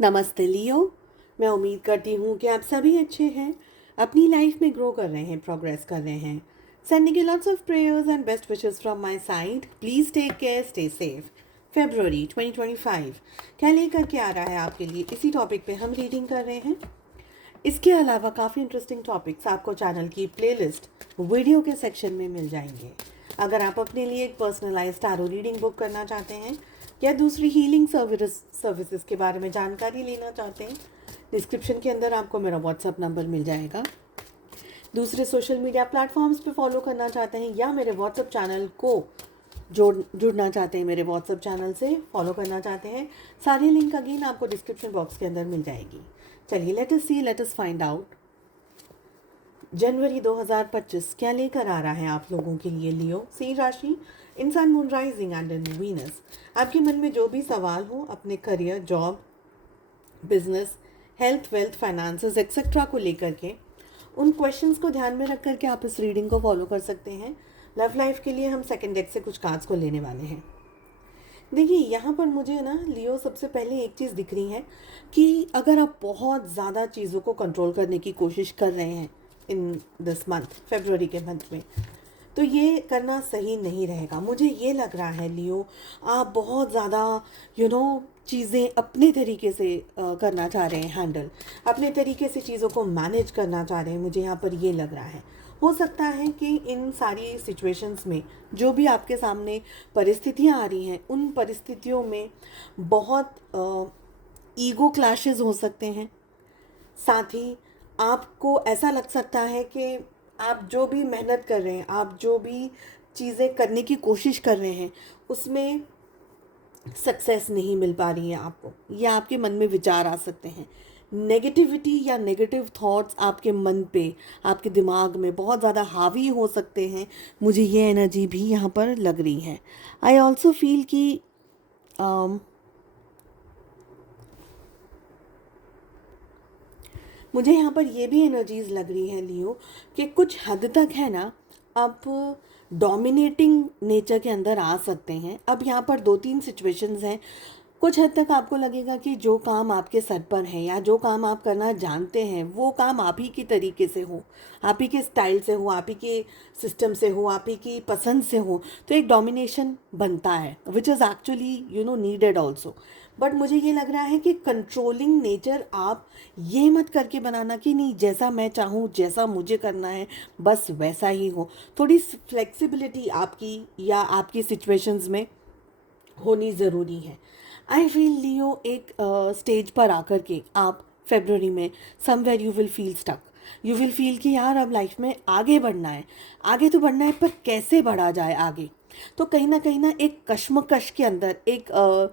नमस्ते लियो। मैं उम्मीद करती हूँ कि आप सभी अच्छे हैं, अपनी लाइफ में ग्रो कर रहे हैं, प्रोग्रेस कर रहे हैं। Sending you lots of prayers and best wishes from my side. Please take care, stay safe. फरवरी 2025 क्या लेकर के आ रहा है आपके लिए, इसी टॉपिक पे हम रीडिंग कर रहे हैं। इसके अलावा काफ़ी इंटरेस्टिंग टॉपिक्स आपको चैनल की प्लेलिस्ट वीडियो के सेक्शन में मिल जाएंगे। अगर आप अपने लिए एक पर्सनलाइज्ड टैरो रीडिंग बुक करना चाहते हैं या दूसरी हीलिंग सर्विसेज के बारे में जानकारी लेना चाहते हैं, डिस्क्रिप्शन के अंदर आपको मेरा व्हाट्सएप नंबर मिल जाएगा। दूसरे सोशल मीडिया प्लेटफॉर्म्स पे फॉलो करना चाहते हैं या मेरे व्हाट्सएप चैनल को जुड़ना चाहते हैं, मेरे व्हाट्सएप चैनल से फॉलो करना चाहते हैं, सारी लिंक अगेन आपको डिस्क्रिप्शन बॉक्स के अंदर मिल जाएगी। चलिए लेट अस फाइंड आउट जनवरी 2025 क्या लेकर आ रहा है आप लोगों के लिए। लियो सिंह राशि, इंसान moon rising and in Venus. आपके मन में जो भी सवाल हो अपने career, job, business, health, wealth, finances etcetera को लेकर के, उन क्वेश्चंस को ध्यान में रख करके आप इस रीडिंग को फॉलो कर सकते हैं। लव लाइफ के लिए हम सेकंड डेक से कुछ कार्ड्स को लेने वाले हैं। देखिए यहाँ पर मुझे ना लियो सबसे पहले एक चीज़ दिख रही है कि अगर आप बहुत ज़्यादा चीज़ों को कंट्रोल करने की कोशिश कर रहे हैं इन दिस मंथ, फरवरी के मंथ में, तो ये करना सही नहीं रहेगा। मुझे ये लग रहा है लियो, आप बहुत ज़्यादा चीज़ें अपने तरीके से करना चाह रहे हैं, हैंडल अपने तरीके से चीज़ों को मैनेज करना चाह रहे हैं। मुझे यहाँ पर ये लग रहा है, हो सकता है कि इन सारी सिचुएशंस में जो भी आपके सामने परिस्थितियाँ आ रही हैं, उन परिस्थितियों में बहुत ईगो क्लैशेस हो सकते हैं। साथ ही आपको ऐसा लग सकता है कि आप जो भी मेहनत कर रहे हैं, आप जो भी चीज़ें करने की कोशिश कर रहे हैं, उसमें सक्सेस नहीं मिल पा रही है आपको, या आपके मन में विचार आ सकते हैं। नेगेटिविटी या नेगेटिव थॉट्स आपके मन पे, आपके दिमाग में बहुत ज़्यादा हावी हो सकते हैं। मुझे ये एनर्जी भी यहाँ पर लग रही है। आई ऑल्सो फील कि मुझे यहाँ पर ये भी एनर्जीज लग रही है लियो कि कुछ हद तक है ना, आप डोमिनेटिंग नेचर के अंदर आ सकते हैं। अब यहाँ पर दो तीन सिचुएशंस हैं। कुछ हद तक आपको लगेगा कि जो काम आपके सर पर है या जो काम आप करना जानते हैं, वो काम आप ही की तरीके से हो, आप ही के स्टाइल से हो, आप ही के सिस्टम से हो, आप ही की पसंद से हो, तो एक डोमिनेशन बनता है, which is actually needed also. But मुझे ये लग रहा है कि कंट्रोलिंग नेचर आप ये मत करके बनाना कि नहीं, जैसा मैं चाहूँ, जैसा मुझे करना है बस वैसा ही हो। थोड़ी फ्लेक्सिबिलिटी आपकी या आपकी सिचुएशंस में होनी ज़रूरी है। आई फील लियो एक स्टेज पर आकर के आप फेब्रुअरी में somewhere you will feel stuck. You will feel कि यार अब लाइफ में आगे बढ़ना है, आगे तो बढ़ना है, पर कैसे बढ़ा जाए आगे। तो कहीं ना एक कश्मकश के अंदर, एक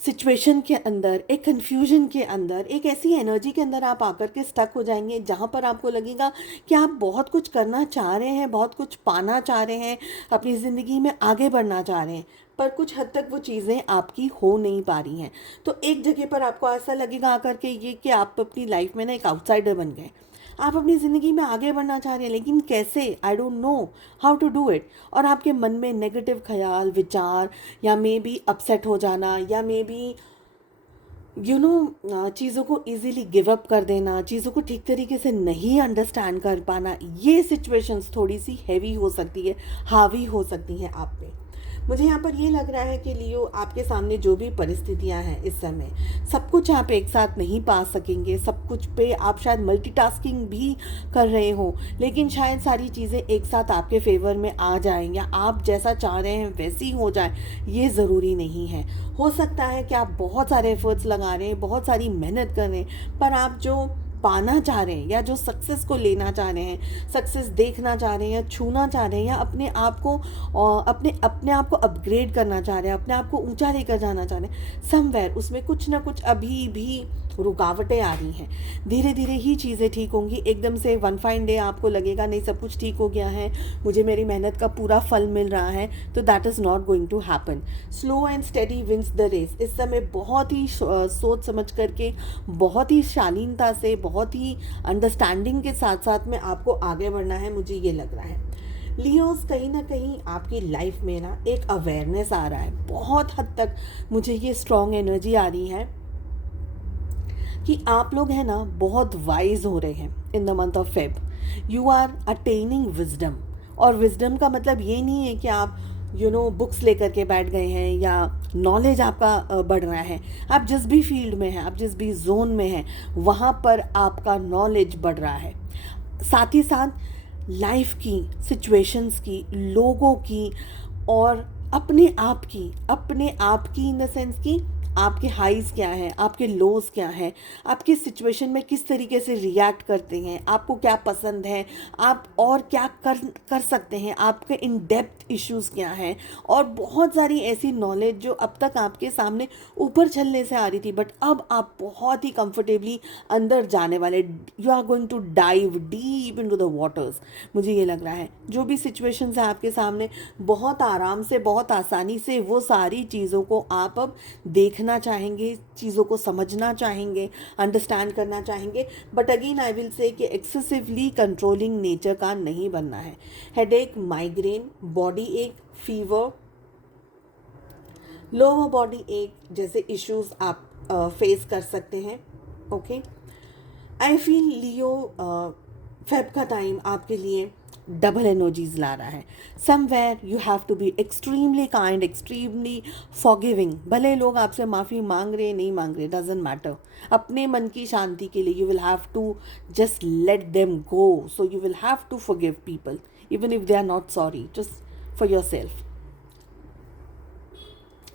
सिचुएशन के अंदर, एक कन्फ्यूजन के अंदर, एक ऐसी एनर्जी के अंदर आप आकर के स्टक हो जाएंगे जहाँ पर आपको लगेगा कि आप बहुत कुछ करना चाह रहे हैं, बहुत कुछ पाना चाह रहे हैं, अपनी ज़िंदगी में आगे बढ़ना चाह रहे हैं, पर कुछ हद तक वो चीज़ें आपकी हो नहीं पा रही हैं। तो एक जगह पर आपको ऐसा लगेगा आकर के ये कि आप अपनी लाइफ में ना एक आउटसाइडर बन गए। आप अपनी ज़िंदगी में आगे बढ़ना चाह रहे हैं, लेकिन कैसे, I don't know how to do it. और आपके मन में नेगेटिव ख्याल, विचार, या मे बी अपसेट हो जाना, या मे बी चीज़ों को इजीली गिव अप कर देना, चीज़ों को ठीक तरीके से नहीं अंडरस्टैंड कर पाना, ये सिचुएशंस थोड़ी सी हैवी हो सकती है, हावी हो सकती हैं आप पे। मुझे यहाँ पर ये लग रहा है कि लियो, आपके सामने जो भी परिस्थितियाँ हैं इस समय, सब कुछ आप एक साथ नहीं पा सकेंगे। सब कुछ पे आप शायद मल्टीटास्किंग भी कर रहे हो, लेकिन शायद सारी चीज़ें एक साथ आपके फेवर में आ जाएं या आप जैसा चाह रहे हैं वैसी हो जाए, ये ज़रूरी नहीं है। हो सकता है कि आप बहुत सारे एफर्ट्स लगा रहे हैं, बहुत सारी मेहनत कर रहे हैं, पर आप जो पाना चाह रहे हैं या जो सक्सेस को लेना चाह रहे हैं, सक्सेस देखना चाह रहे हैं या छूना चाह रहे हैं, या अपने आप को अपने आप को अपग्रेड करना चाह रहे हैं, अपने आप को ऊंचा लेकर जाना चाह रहे हैं, समवेयर उसमें कुछ ना कुछ अभी भी रुकावटें आ रही हैं। धीरे धीरे ही चीज़ें ठीक होंगी। एकदम से वन फाइन डे आपको लगेगा नहीं सब कुछ ठीक हो गया है, मुझे मेरी मेहनत का पूरा फल मिल रहा है, तो that is not going to happen. Slow and steady wins the race. इस समय बहुत ही सोच समझ करके, बहुत ही शालीनता से, बहुत ही अंडरस्टैंडिंग के साथ साथ में आपको आगे बढ़ना है, मुझे ये लग रहा है। लियोस, कहीं ना कहीं आपकी लाइफ में ना एक अवेयरनेस आ रहा है, बहुत हद तक मुझे ये स्ट्रॉन्ग एनर्जी आ रही है कि आप लोग हैं ना बहुत वाइज हो रहे हैं in the month of Feb. You are attaining wisdom. और विजडम का मतलब ये नहीं है कि आप बुक्स लेकर के बैठ गए हैं या नॉलेज आपका बढ़ रहा है। आप जिस भी फील्ड में हैं, आप जिस भी जोन में हैं, वहाँ पर आपका नॉलेज बढ़ रहा है। साथ ही साथ लाइफ की सिचुएशंस की, लोगों की, और अपने आप की इन द सेंस कि आपके हाइज क्या है, आपके लोज क्या है, आपकी सिचुएशन में किस तरीके से रिएक्ट करते हैं, आपको क्या पसंद है, आप और क्या कर कर सकते हैं, आपके इन डेप्थ इश्यूज क्या हैं, और बहुत सारी ऐसी नॉलेज जो अब तक आपके सामने ऊपर छलने से आ रही थी, बट अब आप बहुत ही कंफर्टेबली अंदर जाने वाले। You are going to dive deep into the waters. मुझे ये लग रहा है जो भी सिचुएशंस है आपके सामने, बहुत आराम से, बहुत आसानी से वो सारी चीज़ों को आप अब देखना चाहेंगे, चीज़ों को समझना चाहेंगे, अंडरस्टैंड करना चाहेंगे। But again I will say कि एक्सेसिवली कंट्रोलिंग नेचर का नहीं बनना है। Headache, migraine, body ache, fever, lower body ache जैसे इश्यूज आप फेस कर सकते हैं। Okay, I feel Leo Feb का टाइम आपके लिए डबल एनर्जीज ला रहा है। Somewhere you have to be extremely kind, extremely forgiving. भले लोग आपसे माफ़ी मांग रहे नहीं मांग रहे, डजेंट मैटर। अपने मन की शांति के लिए you will have to just let them go. So you will have to forgive people even if they are not sorry, just for yourself.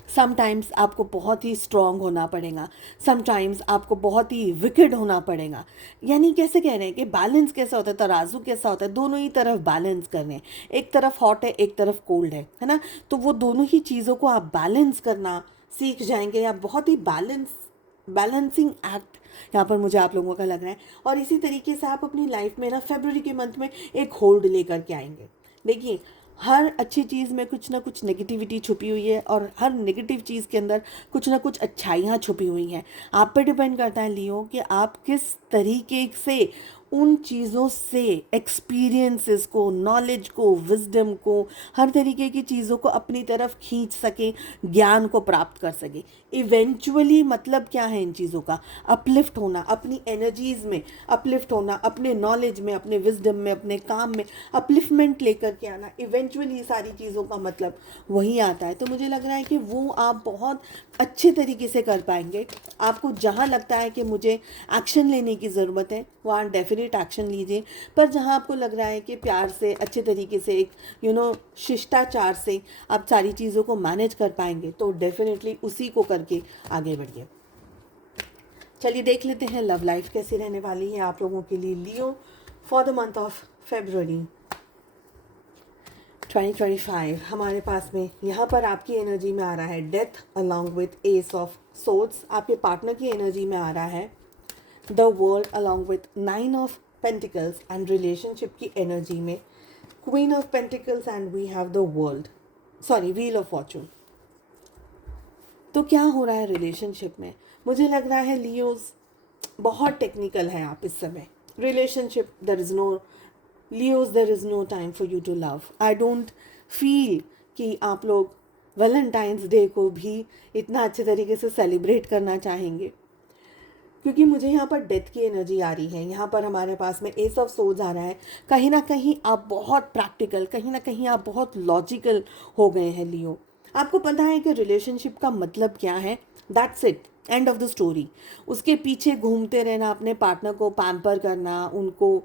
Sometimes आपको बहुत ही स्ट्रांग होना पड़ेगा, समटाइम्स आपको बहुत ही विकेड होना पड़ेगा। यानी कैसे कह रहे हैं कि बैलेंस कैसा होता है, तराजू कैसा होता है, दोनों ही तरफ बैलेंस करने हैं। एक तरफ हॉट है, एक तरफ कोल्ड है ना। तो वो दोनों ही चीज़ों को आप बैलेंस करना सीख जाएंगे, या बहुत ही बैलेंसिंग एक्ट यहाँ पर मुझे आप लोगों का लग रहा है। और इसी तरीके से आप अपनी लाइफ में ना फरवरी के मंथ में एक होल्ड लेकर के आएंगे। देखिए, हर अच्छी चीज़ में कुछ ना कुछ नेगेटिविटी छुपी हुई है, और हर नेगेटिव चीज़ के अंदर कुछ ना कुछ अच्छाइयाँ छुपी हुई हैं। आप पे डिपेंड करता है लियो कि आप किस तरीके से उन चीज़ों से एक्सपीरियंसेस को, नॉलेज को, विजडम को, हर तरीके की चीज़ों को अपनी तरफ खींच सकें, ज्ञान को प्राप्त कर सकें। इवेंचुअली मतलब क्या है इन चीज़ों का? अपलिफ्ट होना, अपनी एनर्जीज़ में अपलिफ्ट होना, अपने नॉलेज में, अपने विजडम में, अपने काम में अपलिफ्टमेंट लेकर के आना। इवेंचुअली सारी चीज़ों का मतलब वही आता है। तो मुझे लग रहा है कि वो आप बहुत अच्छे तरीके से कर पाएंगे। आपको जहाँ लगता है कि मुझे एक्शन लेने की ज़रूरत है, वहाँ डेफिनेट एक्शन लीजिए। पर जहाँ आपको लग रहा है कि प्यार से, अच्छे तरीके से, एक शिष्टाचार से आप सारी चीज़ों को मैनेज कर पाएंगे, तो डेफिनेटली उसी को करके आगे बढ़िए। चलिए देख लेते हैं लव लाइफ कैसी रहने वाली है आप लोगों के लिए Leo for the month of February 2025। हमारे पास में यहाँ पर आपकी एनर्जी में आ रहा है death along with ace of swords. आपके पार्टनर की एनर्जी में आ रहा है the world along with 9 of pentacles, and relationship की एनर्जी में queen of pentacles, and we have the world, sorry, wheel of fortune. तो क्या हो रहा है रिलेशनशिप में? मुझे लग रहा है लियोज बहुत टेक्निकल है आप इस समय। Relationship, there is no Leos, there is no time for you to love. I don't feel कि आप लोग वैलेंटाइंस डे को भी इतना अच्छे तरीके से सेलिब्रेट करना चाहेंगे, क्योंकि मुझे यहाँ पर डेथ की एनर्जी आ रही है। यहाँ पर हमारे पास में एस ऑफ सोर्ड्स आ रहा है। कहीं ना कहीं आप बहुत प्रैक्टिकल, कहीं ना कहीं आप बहुत लॉजिकल हो गए हैं लियो। आपको पता है कि रिलेशनशिप का मतलब क्या है, that's it, end of the story. उसके पीछे घूमते रहना, अपने पार्टनर को पैम्पर करना, उनको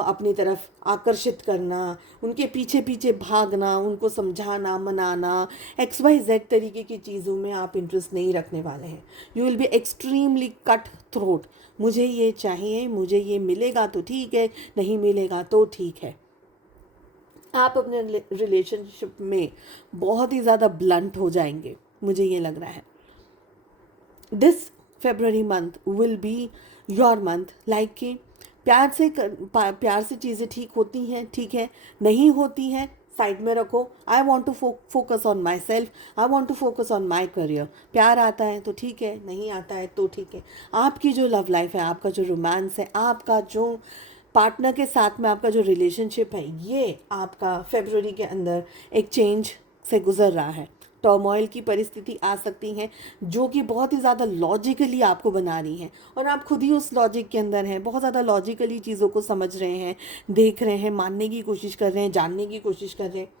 अपनी तरफ आकर्षित करना, उनके पीछे पीछे भागना, उनको समझाना, मनाना, XYZ तरीके की चीज़ों में आप इंटरेस्ट नहीं रखने वाले हैं। You will be extremely cut throat. मुझे ये चाहिए, मुझे ये मिलेगा तो ठीक है, नहीं मिलेगा तो ठीक है। आप अपने रिलेशनशिप में बहुत ही ज़्यादा ब्लंट हो जाएंगे, मुझे ये लग रहा है। This February month will be your month, like कि प्यार से चीज़ें ठीक होती हैं, ठीक है, नहीं होती हैं साइड में रखो। I want to focus on myself, I want to focus on my career. प्यार आता है तो ठीक है, नहीं आता है तो ठीक है। आपकी जो लव लाइफ है, आपका जो रोमांस है, आपका जो पार्टनर के साथ में आपका जो रिलेशनशिप है, ये आपका फेब्रुअरी के अंदर एक चेंज से गुजर रहा है। टर्मोइल की परिस्थिति आ सकती हैं जो कि बहुत ही ज़्यादा लॉजिकली आपको बना रही हैं, और आप खुद ही उस लॉजिक के अंदर हैं, बहुत ज़्यादा लॉजिकली चीज़ों को समझ रहे हैं, देख रहे हैं, मानने की कोशिश कर रहे हैं, जानने की कोशिश कर रहे हैं।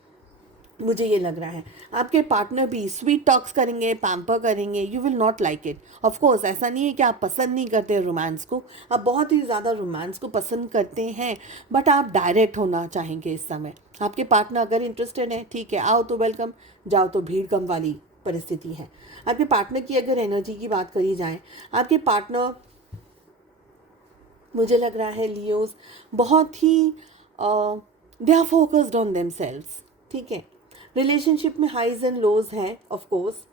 मुझे ये लग रहा है आपके पार्टनर भी स्वीट टॉक्स करेंगे, पैम्पर करेंगे, you will not like it. Of course ऐसा नहीं है कि आप पसंद नहीं करते रोमांस को, आप बहुत ही ज़्यादा रोमांस को पसंद करते हैं, बट आप डायरेक्ट होना चाहेंगे इस समय। आपके पार्टनर अगर इंटरेस्टेड है, ठीक है, आओ तो वेलकम, जाओ तो भीड़ कम वाली परिस्थिति है। आपके पार्टनर की अगर एनर्जी की बात करी जाए, आपके पार्टनर, मुझे लग रहा है लियोज, बहुत ही they are focused on themselves, ठीक है। रिलेशनशिप में हाइज एंड लोज हैं, ऑफ कोर्स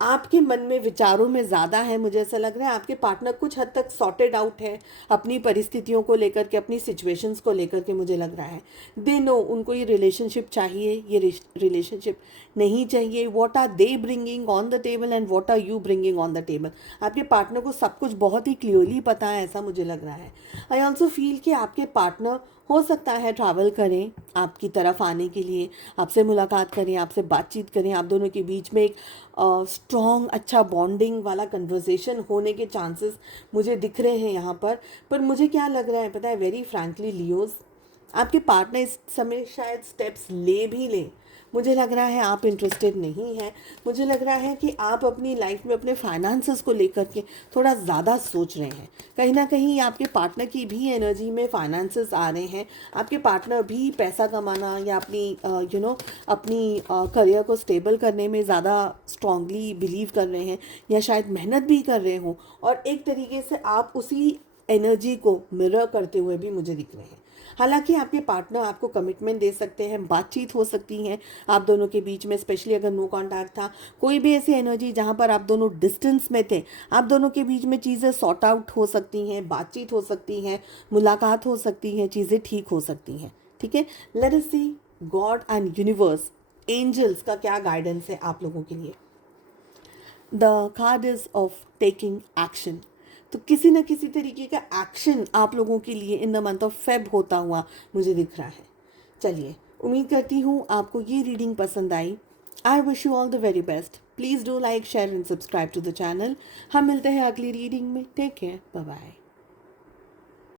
आपके मन में विचारों में ज़्यादा है। मुझे ऐसा लग रहा है आपके पार्टनर कुछ हद तक सॉर्टेड आउट है अपनी परिस्थितियों को लेकर के, अपनी सिचुएशंस को लेकर के। मुझे लग रहा है दे नो उनको ये रिलेशनशिप चाहिए, ये रिलेशनशिप नहीं चाहिए। What are they bringing on the table and what are you bringing on the table. आपके पार्टनर को सब कुछ बहुत ही क्लियरली पता है, ऐसा मुझे लग रहा है। आई ऑल्सो फील कि आपके पार्टनर हो सकता है ट्रैवल करें आपकी तरफ आने के लिए, आपसे मुलाकात करें, आपसे बातचीत करें, आप दोनों के बीच में एक स्ट्रॉन्ग अच्छा बॉन्डिंग वाला कन्वर्सेशन होने के चांसेस मुझे दिख रहे हैं यहाँ पर मुझे क्या लग रहा है पता है, वेरी फ्रैंकली लियोज, आपके पार्टनर इस समय शायद स्टेप्स ले भी लें। मुझे लग रहा है आप इंटरेस्टेड नहीं हैं। मुझे लग रहा है कि आप अपनी लाइफ में अपने फाइनेंसेस को लेकर के थोड़ा ज़्यादा सोच रहे हैं। कहीं ना कहीं आपके पार्टनर की भी एनर्जी में फाइनेंसेस आ रहे हैं। आपके पार्टनर भी पैसा कमाना या अपनी अपनी करियर को स्टेबल करने में ज़्यादा स्ट्रांगली बिलीव कर रहे हैं, या शायद मेहनत भी कर रहे हों, और एक तरीके से आप उसी एनर्जी को मिरर करते हुए भी मुझे दिख रहे हैं। हालांकि आपके पार्टनर आपको कमिटमेंट दे सकते हैं, बातचीत हो सकती है आप दोनों के बीच में, स्पेशली अगर नो कॉन्टैक्ट था, कोई भी ऐसी एनर्जी जहाँ पर आप दोनों डिस्टेंस में थे, आप दोनों के बीच में चीज़ें सॉर्ट आउट हो सकती हैं, बातचीत हो सकती हैं, मुलाकात हो सकती हैं, चीज़ें ठीक हो सकती हैं, ठीक है। Let us see God and universe, angels का क्या गाइडेंस है आप लोगों के लिए। The card is of taking action. तो किसी न किसी तरीके का एक्शन आप लोगों के लिए इन द मंथ ऑफ फेब होता हुआ मुझे दिख रहा है। चलिए, उम्मीद करती हूँ आपको ये रीडिंग पसंद आई। I wish you all the very best. Please do like, share and subscribe to the channel. हम मिलते हैं अगली रीडिंग में। Take care, bye bye.